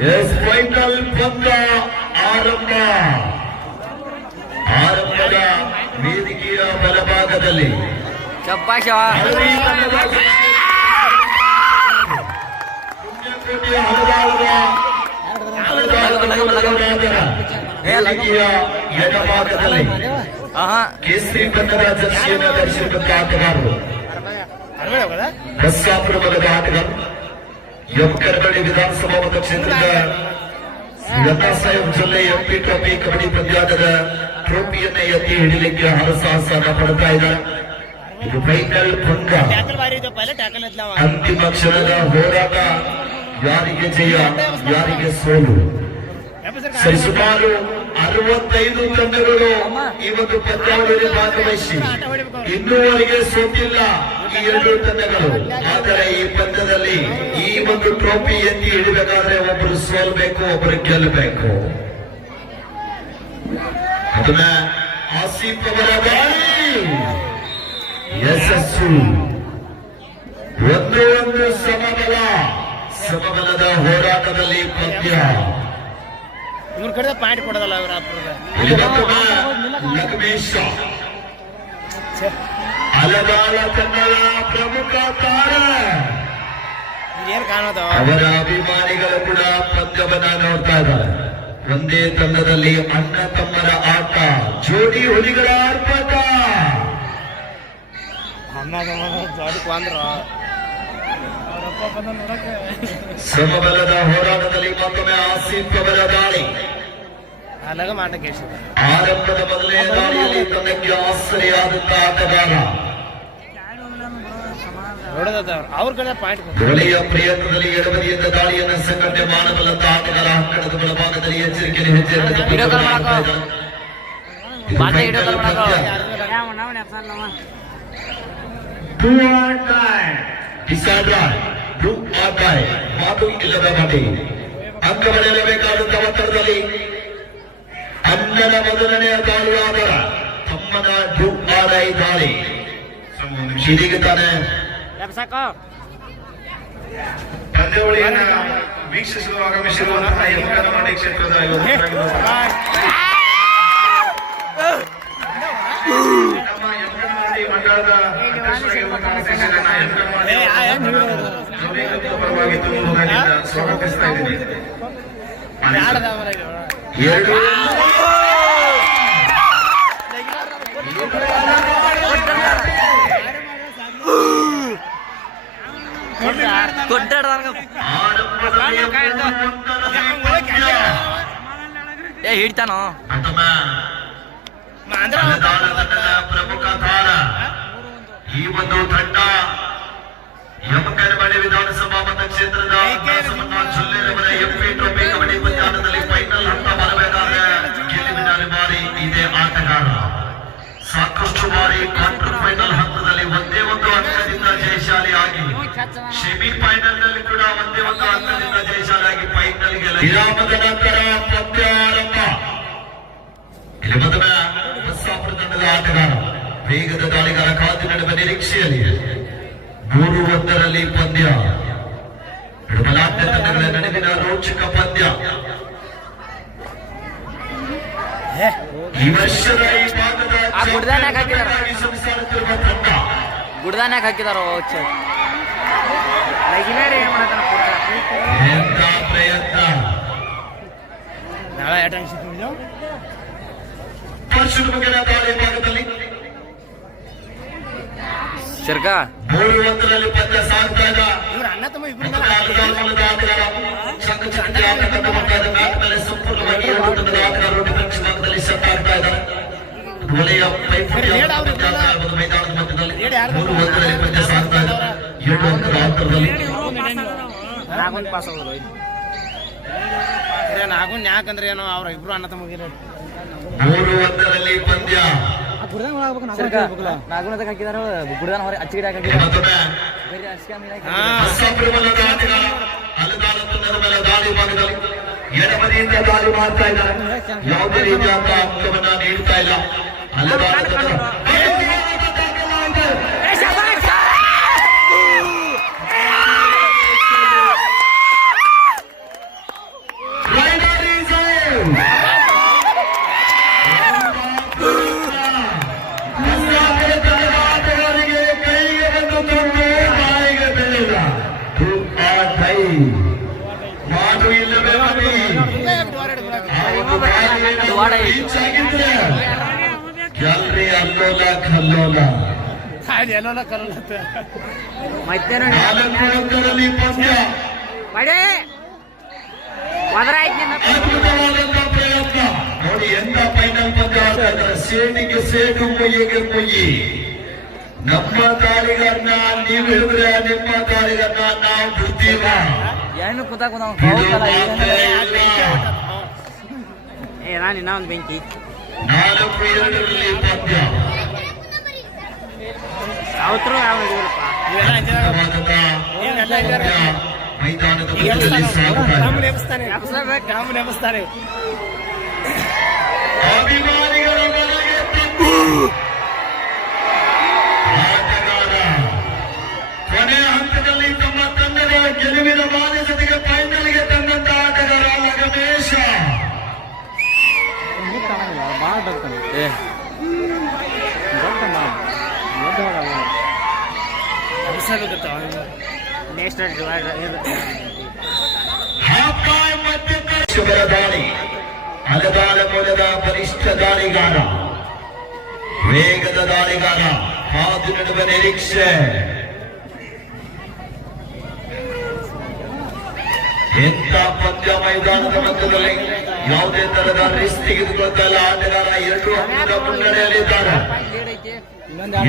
Final ಪಂದ್ಯ ಆರಂಭದ ವೇದಿಕೆಯ ಬಲಭಾಗದಲ್ಲಿ ವೇದಿಕೆಯ ಎಡಭಾಗದಲ್ಲಿ ಕೇಸರಿ ಬಣ್ಣದ ಜರ್ಸಿಯನ್ನು ಧರಿಸಿರುವಂತಹ ಆಟಗಾರರು ಬಸ್ಸಾಪುರ ಭಾಗದ ಆಟಗಾರರು ಯಮಕರಬಳ್ಳಿ ವಿಧಾನಸಭಾ ಮತಕ್ಷೇತ್ರದ ಗಂಗಾ ಸಾಹೇಬ್ ಜಿಲ್ಲೆ ಎಂಪಿ ಟ್ರೋಫಿ ಕಬಡ್ಡಿ ಪಂದ್ಯಾಟದ ಟ್ರೋಫಿಯನ್ನ ಎತ್ತಿ ಹಿಡಿಲಿಕ್ಕೆ ಹರಸಾಹಸನ ಪಡ್ತಾ ಇದ್ದಾರೆ. ಇದು ಫೈನಲ್ ಪಂದ್ಯ, ಅಂತಿಮ ಕ್ಷಣದ ಹೋರಾಟ. ಯಾರಿಗೆ ಜಯ, ಯಾರಿಗೆ ಸೋಲು. ಸರಿಸುಮಾರು 65 ತಂಡಗಳು ಈ ಒಂದು ಪಂದ್ಯಾವಳಿಯಲ್ಲಿ ಭಾಗವಹಿಸಿ ಇನ್ನೂವರೆಗೆ ಸೋತಿಲ್ಲ ಈ 2 ತಂಡಗಳು. ಆದರೆ ಈ ಪಂದ್ಯದಲ್ಲಿ ಈ ಒಂದು ಟ್ರೋಫಿ ಎತ್ತಿ ಹಿಡಿಬೇಕಾದ್ರೆ ಒಬ್ಬರು ಸೋಲ್ಬೇಕು, ಒಬ್ಬರು ಗೆಲ್ಲಬೇಕು. ಅದನ್ನ ಆಸಿಫ್ ಅವರ ದಾಳಿ ಯಶಸ್ಸು. ಒಂದು ಸಮಬಲದ ಹೋರಾಟದಲ್ಲಿ ಪಂದ್ಯ. ಇವ್ರ ಕಡೆ ಪಾಯಿಂಟ್ ಕೊಡೋದಲ್ಲ ಲಕ್ಷ್ಮೇಶ ಅಲಗಾಲ ಕನ್ನಡ ಪ್ರಮುಖ ತಾರ. ಏನ್ ಕಾಣೋದು, ಅವರ ಅಭಿಮಾನಿಗಳು ಕೂಡ ಪಂದ್ಯವನ್ನ ನೋಡ್ತಾ ಇದ್ದಾರೆ. ಒಂದೇ ತಂಡದಲ್ಲಿ ಅಣ್ಣ ತಮ್ಮರ ಆಟ, ಜೋಡಿ ಹುಲಿಗಳ ಅರ್ಪಟ. ಸಮಬಲದ ಹೋರಾಟದಲ್ಲಿ ಮತ್ತೊಮ್ಮೆ ಆಸಿಫ್ ಅವರ ದಾಳಿ. ಆರಂಭದ ಮೊದಲನೇ ದಾಳಿಯಲ್ಲಿ ತಂಡಕ್ಕೆ ಆಸರೆಯಾದಂತಹ ಆಟಗಾರ ಅವ್ರ ಕಡೆ ಪಾಯಿಂಟ್. ಒಳೆಯ ಪ್ರಯತ್ನದಲ್ಲಿ ಎಡಬದಿಯಿಂದ ದಾಳಿಯನ್ನು ಸಂಘಟನೆ ಮಾಡಬಲ್ಲಂತ ಆಟಗಾರ ಕಣದ ಬಲಭಾಗದಲ್ಲಿ ಎಚ್ಚರಿಕೆಯನ್ನು ಮಾತು ಇಲ್ಲದ ಮಾತು. ಅಂಕ ಪಡೆಯಲೇಬೇಕಾದಂತ ಒತ್ತಡದಲ್ಲಿ ಅಣ್ಣನ ಮೊದಲನೆಯ ದಾಳಿ ಆದರ ತಮ್ಮನ ಡುಆಡೈ ದಾಳಿ ಹಿಡಿಗುತ್ತಾನೆ. ಪಂದ್ಯಾವಳಿಯನ್ನ ವೀಕ್ಷಿಸಲು ಆಗಮಿಸಿರುವಂತಹ ಯಮಕನಮರಡಿ ಕ್ಷೇತ್ರದ ನಮ್ಮ ಯಮಕನಮರಡಿ ಮಂಡಳದ ಪರವಾಗಿ ತುಂಬುವುದರಿಂದ ಸ್ವಾಗತಿಸ್ತಾ ಇದ್ದೀನಿ. ಹಿಡ್ತಾನೋ ಪ್ರಮುಖ ತಾರ ಈ ಒಂದು ತಂಡ ಯಮಕನಮರಡಿ ವಿಧಾನಸಭಾ ಮತಕ್ಷೇತ್ರದ ಜಿಲ್ಲೆಯವರ ಎಂಪಿ ಟ್ರೋಫಿ ಕಬಡ್ಡಿ ಪಂದ್ಯಾಟದಲ್ಲಿ ಫೈನಲ್ ಹಂತ ಬರಬೇಕಾದ್ರೆ ಗೆಲುವಿನ ಬಾರಿ ಇದೇ ಆಟಗಾರ. ಸಾಕಷ್ಟು ಬಾರಿ ಕ್ವಾರ್ಟರ್ ಫೈನಲ್ ಹಂತದಲ್ಲಿ ಒಂದೇ ಒಂದು ಅಂಕದಿಂದ ಜಯಶಾಲಿಯಾಗಿ, ಸೆಮಿಫೈನಲ್ ನಲ್ಲಿ ಕೂಡ ಒಂದೇ ಒಂದು ಅಂಕದಿಂದ ಜಯಶಾಲಿಯಾಗಿ ಫೈನಲ್ಗೆ ವಿರಾಮದ ನಂತರ ಪಂದ್ಯ ಆರಂಭ. ಇಲ್ಲಿ ಮೊದಲ ಬಸ್ಸಾಪುರ ತಂಡದ ಆಟಗಾರ ವೇಗದ ದಾಳಿಗಾರ ಕಾದು ನಡೆಯುವ ನಿರೀಕ್ಷೆಯಲ್ಲಿ 3-1 ಪಂದ್ಯ. ಬಲಾಢ್ಯ ತಂಡಗಳ ನಡುವಿನ ರೋಚಕ ಪಂದ್ಯ. ಈ ವರ್ಷದ ಈ ಭಾಗದ ಗುಡ್ದಾನ್ಯಾಗ ಹಾಕಿದಾರೋ ಎಂತ ಪ್ರಯತ್ನ. ದಾಳಿ ಭಾಗದಲ್ಲಿ 3-1 ಪಂದ್ಯ ಸಾಗ್ತಾ ಇದೆ. ಸಂಪೂರ್ಣವಾಗಿ ಭಾಗದಲ್ಲಿ ಸತ್ತಾಗ್ತಾ ಇದ್ದಾರೆ. ಒಲೆಯ ಮೈದಾನದ ಮಧ್ಯದಲ್ಲಿ 3-1 ಪಂದ್ಯ ಸಾಗ್ತಾ ಇದೆ. 7 ಅಂಕದ ಅಂತರದಲ್ಲಿ ಯಾಕಂದ್ರೆ ಏನೋ ಅವ್ರ ಇಬ್ರು ಅಣ್ಣ ತಮಗಿರ 3-1 ಪಂದ್ಯ. ದಾಳಿ ಭಾಗದಲ್ಲಿ ಎಡಬದಿಯಿಂದ ದಾಳಿ ಮಾಡ್ತಾ ಇದ್ದಾರೆ. ಯಾವುದೇ ರೀತಿಯಾದ ಅಂಕವನ್ನ ನೀಡ್ತಾ ಇಲ್ಲ. ಮಾಡು ಇಲ್ಲವೇ ಮಡಿ ಆ ಒಂದು ಬಾರಿ ರೀಚ್ ಆಗಿದ್ರೆ ಎಲ್ರಿ ಅಲ್ಲೋಲ ಕಲ್ಲೋಲ ಎಲ್ಲೋಲ ಕಲ್ಲತ್ತ ನಾಲ್ಕು ಅಂಕದಲ್ಲಿ ಪಂದ್ಯ ಅದ್ಭುತವಾದಂತಹ ಪ್ರಯತ್ನ ನೋಡಿ ಎಂತ ಫೈನಲ್ ಪಂದ್ಯ ಆದ್ರೆ ಸೇಡಿಗೆ ಸೇಡು ಮೊಯ್ಯಿಗೆ ಮೊಯ್ಯಿ ನಮ್ಮ ದಾಳಿಗಾರನ ನೀವು ಹೇಳಿದ್ರೆ ನಿಮ್ಮ ದಾಳಿಗಾರನ ನಾವು ಬಿಡ್ತೀವ ಇನ್ನ ಒಂದು ಬೆಂಕಿ 4-2 ಪಂದ್ಯ ಅವತ್ರು ಯಾವ ಪಂದ್ಯ ಮೈದಾನದ ಮಧ್ಯದಲ್ಲಿ ಸಾಗುತ್ತಾ ಇದೆ. ಅಭಿಮಾನಿಗಳ ಮನೆಗೆ ತಪ್ಪು. ಆಟಗಾರ ಕೊನೆಯ ಹಂತದಲ್ಲಿ ತಮ್ಮ ತಂಡದ ಗೆಲುವಿನ ಮಾನಸತೆಗೆ ಫೈನಲ್ಗೆ ತಂದಂತ ಆಟಗಾರ ಲಗಮೇಶ ಶುಭರ ದಾಳಿ ಅಲದಾಳ ಮೂಲದ ಬಲಿಷ್ಠ ದಾಳಿಗಾರ ವೇಗದ ದಾಳಿಗಾರ ಹಾದು ನಡುವ ನಿರೀಕ್ಷೆ ಎಂತ ಪಂದ್ಯ ಮೈದಾನದ ಮಧ್ಯದಲ್ಲಿ ಯಾವುದೇ ತರದ ರಿಸ್ಕ್ ತೆಗೆದುಕೊಳ್ತಾ ಇಲ್ಲ ಆಟಗಾರ 2 ಅಂಕದ ಮುನ್ನಡೆಯಲ್ಲಿದ್ದಾರೆ.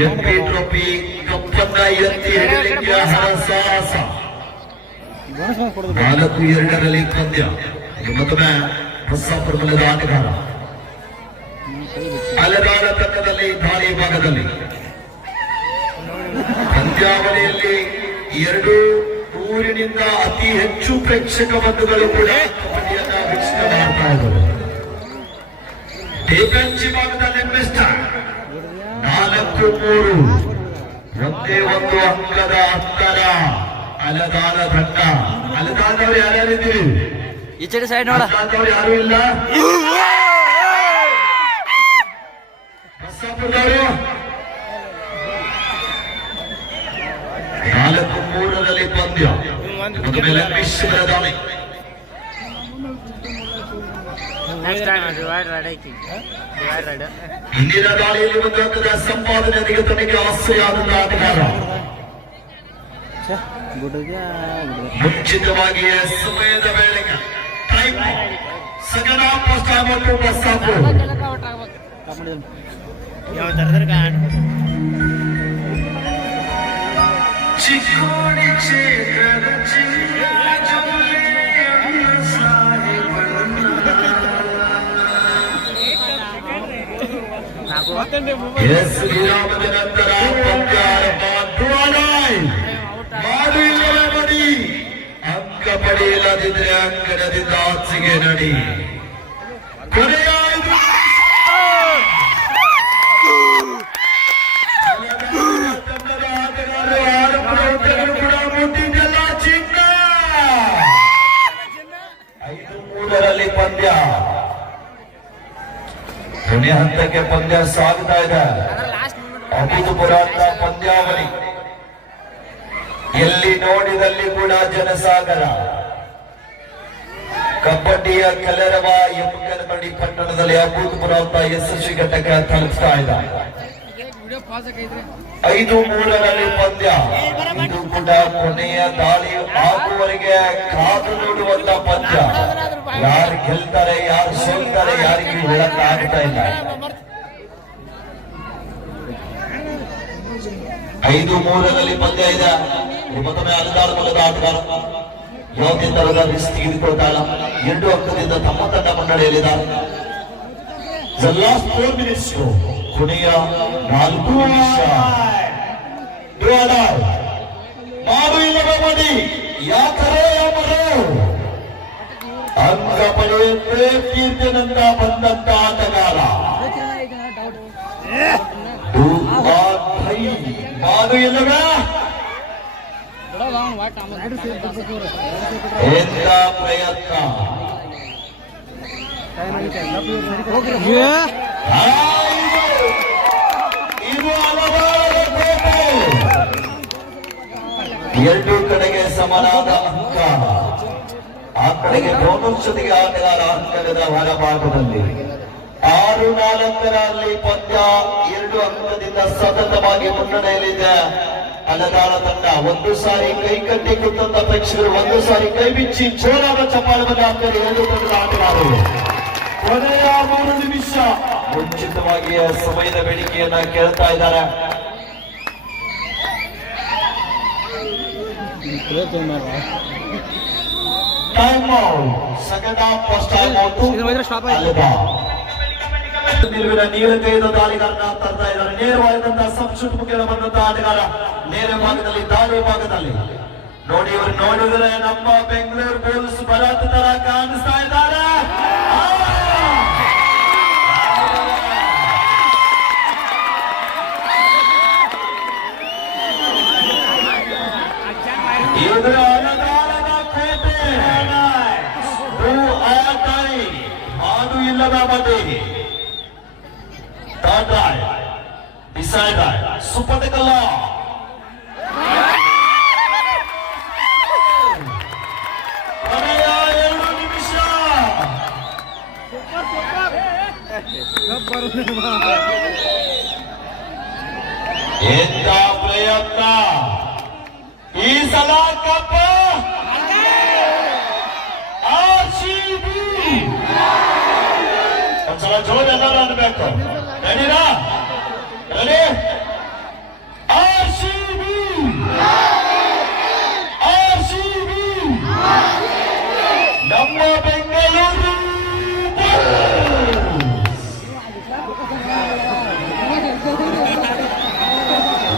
ಎಂಪಿ ಟ್ರೋಫಿ ಕಪ್ಪನ್ನ ಎತ್ತಿ ಹಿಡಿಯಲಿಕ್ಕೆ ಹರಸಾಹಸ 4-2 ಪಂದ್ಯ. ಇದು ಮತ್ತೊಮ್ಮೆ ಬಸ್ಸಾಪುರ ಮೂಲದ ಆಟಗಾರ ಅಲೆದಾಳ ತಂಡದಲ್ಲಿ ದಾಳಿ ಭಾಗದಲ್ಲಿ ಪಂದ್ಯಾವಳಿಯಲ್ಲಿ 2 ಊರಿನಿಂದ ಅತಿ ಹೆಚ್ಚು ಪ್ರೇಕ್ಷಕ ಬಂಧುಗಳು ಕೂಡ ಕಬಡ್ಡಿಯನ್ನ ವೀಕ್ಷಣೆ ಮಾಡ್ತಾ ಇದ್ದಾರೆ. ಟೇಕಂಚಿ ಭಾಗದಲ್ಲಿ ಮಿಸ್ಟರ್ 4-3 ಒಂದೇ ಒಂದು ಅಂಕದ ಅಂತರ ಅಲದಾಳ ತಂಡ. ಅಲದಾಳದವ್ರು ಯಾರ್ಯಾರಿದ್ದೀರಿ? ಈ ಚಡಿ ಸೈಡ್ ನೋಡ ಅಲದಾಳದವ್ರು ಯಾರು ಇಲ್ಲ? ಬಸ್ಸಾಪುರದವರು 4-3 ಪಂದ್ಯ. ಮೊದಲ ವಿಶ್ವದ ದಾಳಿ ಹಿಂದಿನ ದಾಳಿಯಲ್ಲಿ ಒಂದು ಅಂಕದ ಸಂಪಾದನೆ ನಿಗತನಿಗೆ ಆಸೆಯಾದಂತ ಆಟಗಾರ ಮುಂಚಿತವಾಗಿಯೇ ಸಮಯದ ವೇಳೆಗೆ ಟೈಮ್ ಸಗಣ ಫಸ್ಟ್ ಟೈಮ್ ಮತ್ತು ಬಸ್ಸಾಪುರ ಚಿಕ್ಕೋಡಿ ಕ್ಷೇತ್ರದ ವಿರಾಮದ ನಂತರ ಪಂದ್ಯ ಮಾಡು ಇಲ್ಲವೇ ಮಡಿ ಅಂಕ ಪಡೆಯಲಾದಿದ್ರೆ ಅಂಕಣದಿಂದ ಆಚೆಗೆ ನಡಿ. ಕೊನೆಯ 5 ತಂಡದ ಆಟಗಾರರು 6 ಪಂದ್ಯಗಳು ಕೂಡ ಮುಟ್ಟಿದ್ದೆಲ್ಲ ಚಿನ್ನ. 5-3 ಪಂದ್ಯ. ಕೊನೆಯ ಹಂತಕ್ಕೆ ಪಂದ್ಯ ಸಾಗುತ್ತಾ ಇದೆ. ಅಭೂತಪೂರ್ವ ಪಂದ್ಯಾವಳಿ, ಎಲ್ಲಿ ನೋಡಿದಲ್ಲಿ ಕೂಡ ಜನಸಾಗರ. ಕಬಡ್ಡಿಯ ಕಲರವ ಎಮ್ಮಕನಮಡಿ ಪಟ್ಟಣದಲ್ಲಿ ಅಭೂತಪೂರ್ವ ಯಶಸ್ವಿ ಘಟಕ ತಲುಪಿಸ್ತಾ ಇದೆ. 5-3 ಪಂದ್ಯ. ಇದು ಕೂಡ ಕೊನೆಯ ದಾಳಿ ಆಗುವವರೆಗೆ ಕಾದು ನೋಡುವಂತ ಪಂದ್ಯ. ಯಾರು ಗೆಲ್ತಾರೆ ಯಾರು ಸೋಲ್ತಾರೆ ಯಾರಿಗೂ ಹೇಳಕ್ ಆಗ್ತಾ ಇಲ್ಲ. 5-3 ಪಂದ್ಯ ಇದೆ. ಮತ್ತೊಮ್ಮೆ ಅಲದಾಳ ಮೂಲದ ಆಟಗಾರ ಯಾವುದೇ ತರದ ರಿಸ್ಕ್ ತೆಗೆದುಕೊಳ್ತಾ ಇಲ್ಲ. 2 ಅಂಕದಿಂದ ತಮ್ಮ ತಂಡ ಮುನ್ನಡೆಯಲ್ಲಿದ್ದಾರೆ. ಲಾಸ್ಟ್ 4 ಮಿನಿಟ್ಸ್ ಕೊನೆಯ 4 ನಿಮಿಷ. ಮಾಡು ಇಲ್ಲವೇ ಮಡಿ ಯಾಕರೇ ಯಾಮರು ಅಂಕ ಪಡೆಯುತ್ತೆ ಕೀರ್ತಿನಂತ ಬಂದಂತ ಆಟಗಾರ ಮಾಡು ಇಲ್ಲವೇ ಎಂತ ಪ್ರಯತ್ನ. ಇದು ಹಲವಾರು 2 ಕಡೆಗೆ ಸಮನಾದ ಅಂಕ. ಕಡೆಗೆ ಬೋನಸ್ ಜೊತೆಗೆ ಆಟಗಾರ ಅಂಕಣದ ಹೊರಭಾಗದಲ್ಲಿ 6-4 ಪಂದ್ಯ 2 ಅಂಕದಿಂದ ಸತತವಾಗಿ ಮುನ್ನಡೆಯಲಿದೆ ಅಲದಾಳ ತಂಡ. ಒಂದು ಸಾರಿ ಕೈ ಕಟ್ಟಿ ಕುತ್ತಂತ ಪ್ರೇಕ್ಷಕರು ಒಂದು ಸಾರಿ ಕೈ ಬಿಚ್ಚಿ ಜೋರಾದ ಚಪ್ಪಾಳೆ ಆಗ್ತಾರೆ. 2 ತಂಡದ ಆಟಗಾರರು ಕೊನೆಯ 3 ನಿಮಿಷ ಮುಂಚಿತವಾಗಿ ಸಮಯದ ಬೇಡಿಕೆಯನ್ನ ಕೇಳ್ತಾ ಇದ್ದಾರೆ. Time out. Second half first time out. ನಿಲುವಿನ ನೀರು ಕೈದ ದಾಳಿಗಾರನ ತರ್ತಾ ಇದ್ದಾರೆ. ನೇರವಾದಂತಹ ಸಬ್ಶೂಟ್ ಮುಖ್ಯ ಬಂದಂತಹ ಆಟಗಾರ ನೇರ ಭಾಗದಲ್ಲಿ ದಾಳಿ ಭಾಗದಲ್ಲಿ ನೋಡಿ. ಇವರು ನೋಡಿದರೆ ನಮ್ಮ ಬೆಂಗಳೂರು ಬುಲ್ಸ್ ಭರತ್ ತರ ಕಾಣಿಸ್ತಾ ಇದ್ದಾರೆ. ಇದು ಅಲದಾಳದ ಕೋಟೆ. ಅದು ಇಲ್ಲದ ಮತೆ ಸುಪಟಕಲ್ಲ ಕೊನೆಯ 2 ನಿಮಿಷ. ಎಂತ ಪ್ರಯತ್ನ ಈ ಸಲ ಕಪ್ಪ RCB. ಒಂದ್ಸಲ ಜೋರ್ ಎಲ್ಲರೂ ಅನ್ಬೇಕು. ರೆಡಿನಾ? ರೆಡಿ? RCB ನಮ್ಮ ಬೆಂಗಳೂರು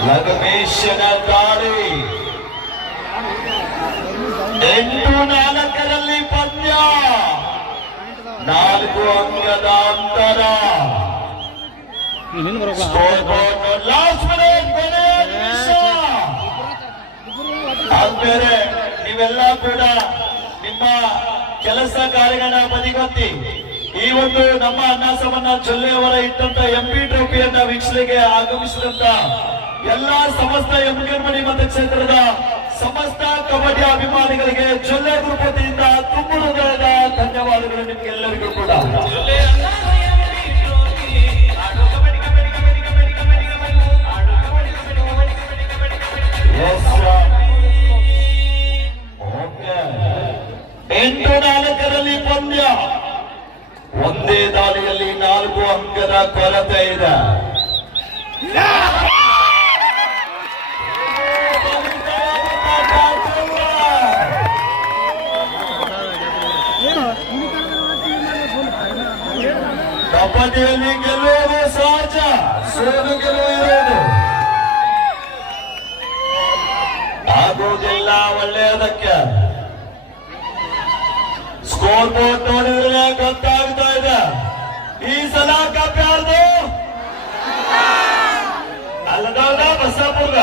ಲಗಮೇಶನ ದಾಳಿ 8-4 ಪಂದ್ಯ 4 ಅಂಕದ ಅಂತರ. ಲಾಸ್ಟ್ ಮಿನಿಟ್ ಕೊನೆಯ ನಿಮಿಷ. ಆದ್ಮೇಲೆ ನೀವೆಲ್ಲ ಕೂಡ ನಿಮ್ಮ ಕೆಲಸ ಕಾರ್ಯಗಳ ಬದಿಗೊತ್ತಿ ಈ ಒಂದು ನಮ್ಮ ಅಣ್ಣಾಸಮನ್ನ ಜೊಲ್ಲೆಯವರ ಇಟ್ಟಂತ MP ಟ್ರೋಫಿಯನ್ನ ವೀಕ್ಷಣೆಗೆ ಆಗಮಿಸಿದಂತ ಎಲ್ಲಾ ಸಮಸ್ತ ಎಮ್ಗೇರ್ಮಣಿ ಮತಕ್ಷೇತ್ರದ ಸಮಸ್ತ ಕಬಡ್ಡಿ ಅಭಿಮಾನಿಗಳಿಗೆ ಜೊಲ್ಲೆ ಗ್ರೂಪ್ ವತಿಯಿಂದ ತುಂಬು ಹೃದಯದ ಧನ್ಯವಾದಗಳು ನಿಮ್ಗೆಲ್ಲರಿಗೂ ಕೂಡ. ಓಕೆ 8-4 ಪಂದ್ಯ ಒಂದೇ ದಾಳಿಯಲ್ಲಿ 4 ಅಂಕದ ಕೊರತೆ ಇದೆ. ಕಬಡ್ಡಿಯಲ್ಲಿ ಗೆಲ್ಲುವುದು ಸಹಜ, ಸೋಲು ಗೆಲುವು ಇರೋದು ಆಗುವುದಿಲ್ಲ ಒಳ್ಳೆಯದಕ್ಕೆ. ಸ್ಕೋರ್ ಬೋರ್ಡ್ ನೋಡಿದ್ರೆ ಗೊತ್ತಾಗ್ತಾ ಇದೆ ಈ ಸಲ ಕಪ್ ಯಾರ್ದು? ಅಲ್ಲದಲ್ಲ ಬಸ್ಸಾಪುರ್ಗ